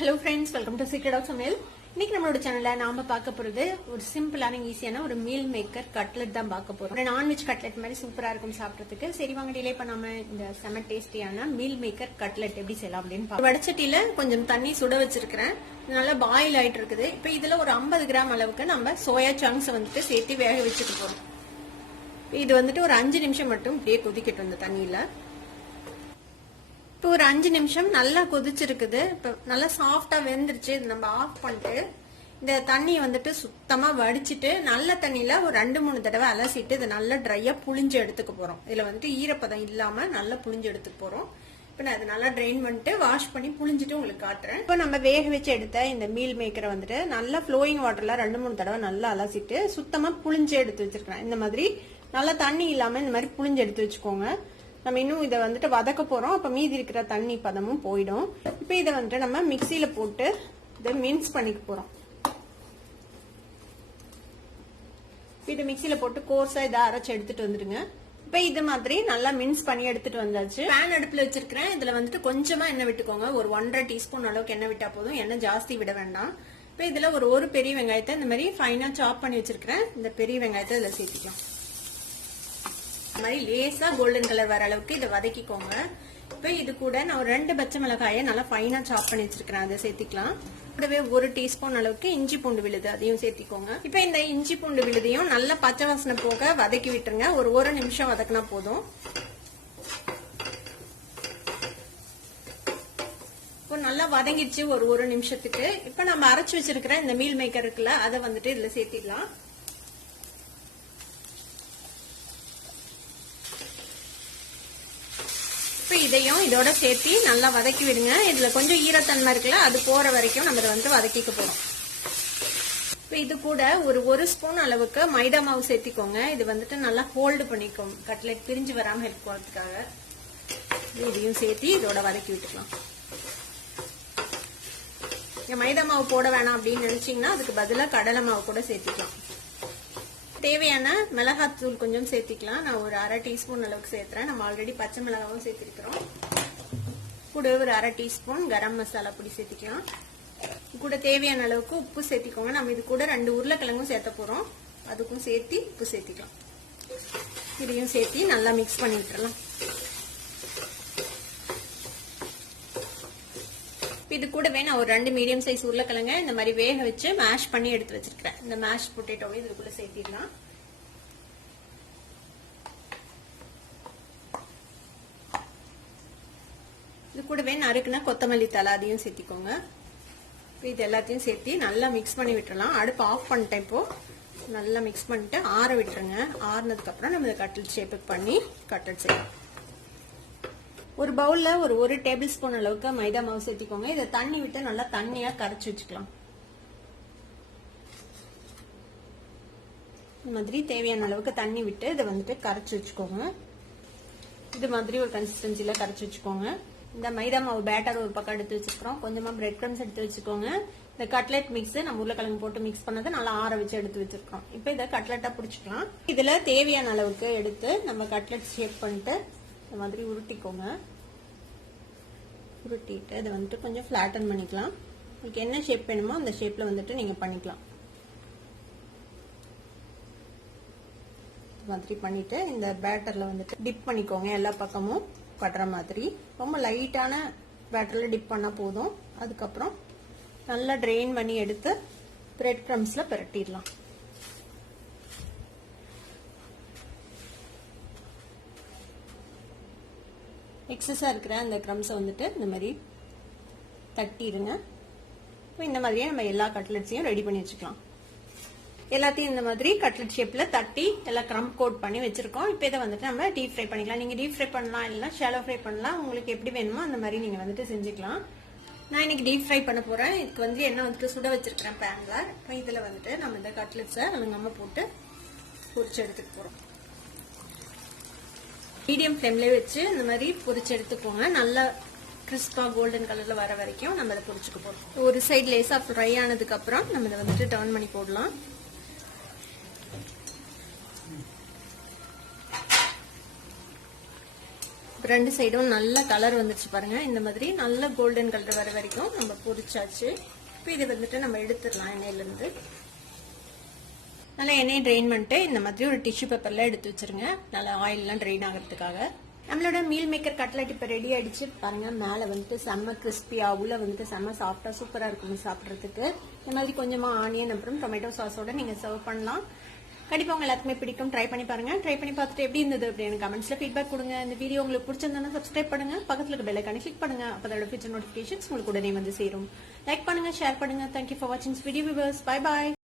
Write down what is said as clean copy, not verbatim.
Hello friends, welcome to Secret of Samil. இன்னைக்கு நம்மளோட சேனல்ல நாம பார்க்க போறது ஒரு சிம்பிளான ஈஸியான ஒரு மீல் மேக்கர் கட்லெட் தான் பார்க்க போறோம். ஒரு நான்வெஜ் கட்லெட் மாதிரி சூப்பரா இருக்கும் சாப்பிடுறதுக்கு. சரி வாங்க டிலே பண்ணாம இந்த செம டேஸ்டியான மீல் மேக்கர் கட்லெட் எப்படி செய்யலாம் அப்படின்னு பார்ப்போம். வடச்சட்டியில கொஞ்சம் தண்ணி சுட வச்சிருக்கிறேன். நல்லா பாயில் ஆயிட்டு இருக்குது. இப்போ இதுல ஒரு 50 கிராம் அளவுக்கு நம்ம சோயா சங்க்ஸ் வந்துட்டு சேர்த்து வேக வச்சுட்டு போறோம். இது வந்துட்டு ஒரு 5 நிமிஷம் மட்டும் இப்படியே கொதிக்கட்டும் இந்த தண்ணியில. இப்போ ஒரு 5 நிமிஷம் நல்லா கொதிச்சிருக்குது. இப்போ நல்லா சாஃப்டா வெந்துருச்சு. இது நம்ம ஆஃப் பண்ணிட்டு இந்த தண்ணியை வந்துட்டு சுத்தமா வடிச்சிட்டு நல்ல தண்ணியில ஒரு 2-3 தடவை அலசிட்டு இதை நல்லா ட்ரையா புளிஞ்சு எடுத்துக்க போறோம். இதுல வந்துட்டு ஈரப்பதம் இல்லாம நல்லா புளிஞ்சு எடுத்துக்க போறோம். இப்போ நான் அதை நல்லா ட்ரெயின் பண்ணிட்டு வாஷ் பண்ணி புளிஞ்சிட்டு உங்களுக்கு காட்டுறேன். இப்போ நம்ம வேக வச்சு எடுத்த இந்த மீல் மேக்கரை வந்துட்டு நல்லா ஃப்ளோயிங் வாட்டர்ல 2-3 தடவை நல்லா அலசிட்டு சுத்தமா புளிஞ்சு எடுத்து வச்சிருக்கேன். இந்த மாதிரி நல்லா தண்ணி இல்லாம இந்த மாதிரி புளிஞ்சு எடுத்து வச்சுக்கோங்க. நம்ம இன்னும் இதை வந்துட்டு வதக்க போறோம். அப்ப மீதி இருக்கிற தண்ணி பதமும் போயிடும். இப்ப இதை வந்துட்டு நம்ம மிக்சியில போட்டு இதை மின்ஸ் பண்ணிக்க போறோம். இதை மிக்சியில போட்டு கோர்ஸா இதை அரைச்சு எடுத்துட்டு வந்துடுங்க. இப்ப இது மாதிரி நல்லா மின்ஸ் பண்ணி எடுத்துட்டு வந்தாச்சு. பேன் அடுப்புல வச்சிருக்கிறேன். இதுல வந்துட்டு கொஞ்சமா எண்ணெய் விட்டுக்கோங்க. ஒரு 1.5 டீஸ்பூன் அளவுக்கு எண்ணெய் விட்டா போதும். எண்ணெய் ஜாஸ்தி விட வேண்டாம். இப்ப இதுல ஒரு பெரிய வெங்காயத்தை இந்த மாதிரி ஃபைனா சாப் பண்ணி வச்சிருக்கிறேன். இந்த பெரிய வெங்காயத்தை இதுல சேர்த்துக்கலாம். மாதிரி லேசா கோல்டன் கலர் வர அளவுக்கு இதை வதக்கிக்கோங்க. இப்ப இது கூட நான் ஒரு 2 பச்சை மிளகாயை நல்லா ஃபைனா சாப் பண்ணி வச்சிருக்கிறேன். அதை சேர்த்திக்கலாம். கூடவே 1 டீஸ்பூன் அளவுக்கு இஞ்சி பூண்டு விழுது அதையும் சேர்த்திக்கோங்க. இப்ப இந்த இஞ்சி பூண்டு விழுதையும் நல்லா பச்சை வாசனை போக வதக்கி விட்டுருங்க. ஒரு நிமிஷம் வதக்கினா போதும். இப்போ நல்லா வதங்கிடுச்சு ஒரு நிமிஷத்துக்கு. இப்ப நம்ம அரைச்சு வச்சிருக்கிற இந்த மீல் மேக்கர் இருக்குல்ல அதை வந்துட்டு இதுல சேர்த்திடலாம். இதையும் இதோட சேர்த்து நல்லா வதக்கி விடுங்க. இதுல கொஞ்சம் ஈரத்தன்மை இருக்குல்ல, அது போற வரைக்கும் நம்ம இதை வந்து வதக்கிக்க போறோம். இப்ப இது கூட ஒரு ஸ்பூன் அளவுக்கு மைதா மாவு சேர்த்திக்கோங்க. இது வந்துட்டு நல்லா ஹோல்டு பண்ணிக்கோங்க. கட்லெட் பிரிஞ்சு வராம ஹெல்ப் பண்ணுறதுக்காக இதையும் சேர்த்து இதோட வதக்கி விட்டுக்கலாம். மைதா மாவு போட வேணாம் அப்படின்னு நினைச்சீங்கன்னா அதுக்கு பதிலாக கடலை மாவு கூட சேர்த்திக்கலாம். தேவையான மிளகாத்தூள் கொஞ்சம் சேர்த்திக்கலாம். நான் ஒரு 1/2 டீஸ்பூன் அளவுக்கு சேர்த்துறேன். நம்ம ஆல்ரெடி பச்சை மிளகாவும் சேர்த்திருக்கிறோம். கூட ஒரு 1/2 டீஸ்பூன் கரம் மசாலா பொடி சேர்த்திக்கலாம். கூட தேவையான அளவுக்கு உப்பு சேர்த்திக்கோங்க. நம்ம இது கூட 2 உருளைக்கிழங்கும் சேர்த்த போறோம். அதுக்கும் சேர்த்து உப்பு சேர்த்திக்கலாம். இதையும் சேர்த்து நல்லா மிக்ஸ் பண்ணி விட்டுறலாம். இது கூடவே நான் ஒரு 2 மீடியம் சைஸ் உருளைக்கிழங்க இந்த மாதிரி வேக வச்சு மேஷ் பண்ணி எடுத்து வச்சிருக்கேன். இந்த மேஷ் பொட்டேட்டோவை இதுக்குள்ள சேர்த்திடலாம். இது கூடவே நறுக்குனா கொத்தமல்லி தலை அதையும் சேர்த்திக்கோங்க. இது எல்லாத்தையும் சேர்த்து நல்லா மிக்ஸ் பண்ணி விட்டுறலாம். அடுப்பு ஆஃப் பண்ணிட்டேன். இப்போ நல்லா மிக்ஸ் பண்ணிட்டு ஆற விட்டுருங்க. ஆறுனதுக்கு அப்புறம் நம்ம இதை கட்லெட் ஷேப்புக்கு பண்ணி கட்லெட் செய்யலாம். ஒரு பவுல்ல ஒரு டேபிள் ஸ்பூன் அளவுக்கு மைதா மாவு சேர்த்திக்கோங்க. இதை தண்ணி விட்டு நல்லா தண்ணியா கரைச்சு வச்சுக்கலாம். இந்த மாதிரி தேவையான அளவுக்கு தண்ணி விட்டு இதை வந்துட்டு கரைச்சு வச்சுக்கோங்க. இது மாதிரி ஒரு கன்சிஸ்டன்சில கரைச்சு வச்சுக்கோங்க. இந்த மைதா மாவு பேட்டர் ஒரு பக்கம் எடுத்து வச்சுக்கிறோம். கொஞ்சமா பிரெட் கிரம்ஸ் எடுத்து வச்சுக்கோங்க. இந்த கட்லெட் மிக்ஸ் நம்ம உருளைக்கிழங்கு போட்டு மிக்ஸ் பண்ணது நல்லா ஆற வச்சு எடுத்து வச்சிருக்கோம். இப்ப இதை கட்லெட்டா பிடிச்சிக்கலாம். இதுல தேவையான அளவுக்கு எடுத்து நம்ம கட்லெட் ஷேப் பண்ணிட்டு இந்த மாதிரி உருட்டிக்கோங்க. உருட்டிட்டு இதை வந்துட்டு கொஞ்சம் ஃபிளாட்டன் பண்ணிக்கலாம். உங்களுக்கு என்ன ஷேப் வேணுமோ அந்த ஷேப்ல வந்துட்டு நீங்க பண்ணிக்கலாம். மாதிரி பண்ணிட்டு இந்த பேட்டர்ல வந்துட்டு டிப் பண்ணிக்கோங்க. எல்லா பக்கமும் கட்டுற மாதிரி ரொம்ப லைட்டான பேட்டர்ல டிப் பண்ணா போதும். அதுக்கப்புறம் நல்லா ட்ரெயின் பண்ணி எடுத்து பிரெட் கிரம்ஸ்ல பிரட்டிடலாம். எக்ஸஸா இருக்கிற அந்த கிரம்ஸை வந்துட்டு இந்த மாதிரி தட்டிடுங்க. இந்த மாதிரியே நம்ம எல்லா கட்லெட்ஸையும் ரெடி பண்ணி வச்சுக்கலாம். எல்லாத்தையும் இந்த மாதிரி கட்லெட் ஷேப்ல தட்டி எல்லாம் கிரம் கோட் பண்ணி வச்சிருக்கோம். இப்போ இதை வந்துட்டு நம்ம டீப் ஃப்ரை பண்ணிக்கலாம். நீங்க டீப் ஃப்ரை பண்ணலாம், இல்லைன்னா ஷாலோ ஃப்ரை பண்ணலாம். உங்களுக்கு எப்படி வேணுமோ அந்த மாதிரி நீங்க வந்துட்டு செஞ்சுக்கலாம். நான் இன்னைக்கு டீப் ஃப்ரை பண்ண போறேன். இதுக்கு வந்து எண்ணெய் வந்துட்டு சுட வச்சிருக்கிறேன் பேன்ல. இப்போ இதுல வந்துட்டு நம்ம இந்த கட்லெட்ஸை நம்ம போட்டு பொரிச்சு எடுத்துட்டு போறோம். மீடியம் ஃப்ளேம்ல வச்சு இந்த மாதிரி பொரிச்சு எடுத்துக்கோங்க. நல்லா கிறிஸ்பா கோல்டன் கலர்ல வர வரைக்கும் நம்ம இதை பொரிச்சுக்க போறோம். ஒரு சைடு லேசா ஃப்ரை ஆனதுக்கு அப்புறம் நம்ம இதை வந்துட்டு டர்ன் பண்ணி போடலாம். ரெண்டு சைடும் நல்ல கலர் வந்துருச்சு பாருங்க. இந்த மாதிரி நல்ல கோல்டன் கலர் வர வரைக்கும் நம்ம பொரிச்சாச்சு. இப்போ இது வந்துட்டு நம்ம எடுத்துடலாம் எண்ணெயில இருந்து. நல்லா எண்ணெயை ட்ரெயின் பண்ணிட்டு இந்த மாதிரி ஒரு டிஷ்யூ பேப்பர்ல எடுத்து வச்சிருங்க, நல்லா ஆயில் எல்லாம் ட்ரெயின் ஆகிறதுக்காக. நம்மளோட மீல் மேக்கர் கட்லெட் இப்போ ரெடி ஆயிடுச்சு பாருங்க. மேலே வந்துட்டு செம்ம கிறிஸ்பியா, உள்ள வந்துட்டு செம்ம சாஃப்டா சூப்பரா இருக்கும் சாப்பிட்றதுக்கு. இந்த மாதிரி கொஞ்சமா ஆனியன் அப்புறம் டொமேட்டோ சாஸோட நீங்க சர்வ் பண்ணலாம். கண்டிப்பா உங்க எல்லாருக்குமே பிடிக்கும். ட்ரை பண்ணி பாருங்க. ட்ரை பண்ணி பார்த்துட்டு எப்படி இருந்தது அப்படின்னு கமெண்ட்ஸ்ல ஃபீட்பேக் கொடுங்க. இந்த வீடியோ உங்களுக்கு பிடிச்சிருந்தா சப்ஸ்கிரைப் பண்ணுங்க, பக்கத்துல இருக்க பெல் ஐகானை கிளிக் பண்ணுங்க. அப்பதோட ஃபியூச்சர் நோட்டிபிகேஷன்ஸ் உங்களுக்கு உடனே வந்து சேரும். லைக் பண்ணுங்க, ஷேர் பண்ணுங்க. தேங்க்யூ ஃபார் வாட்சிங் வீடியோ வியூவர்ஸ். Bye bye.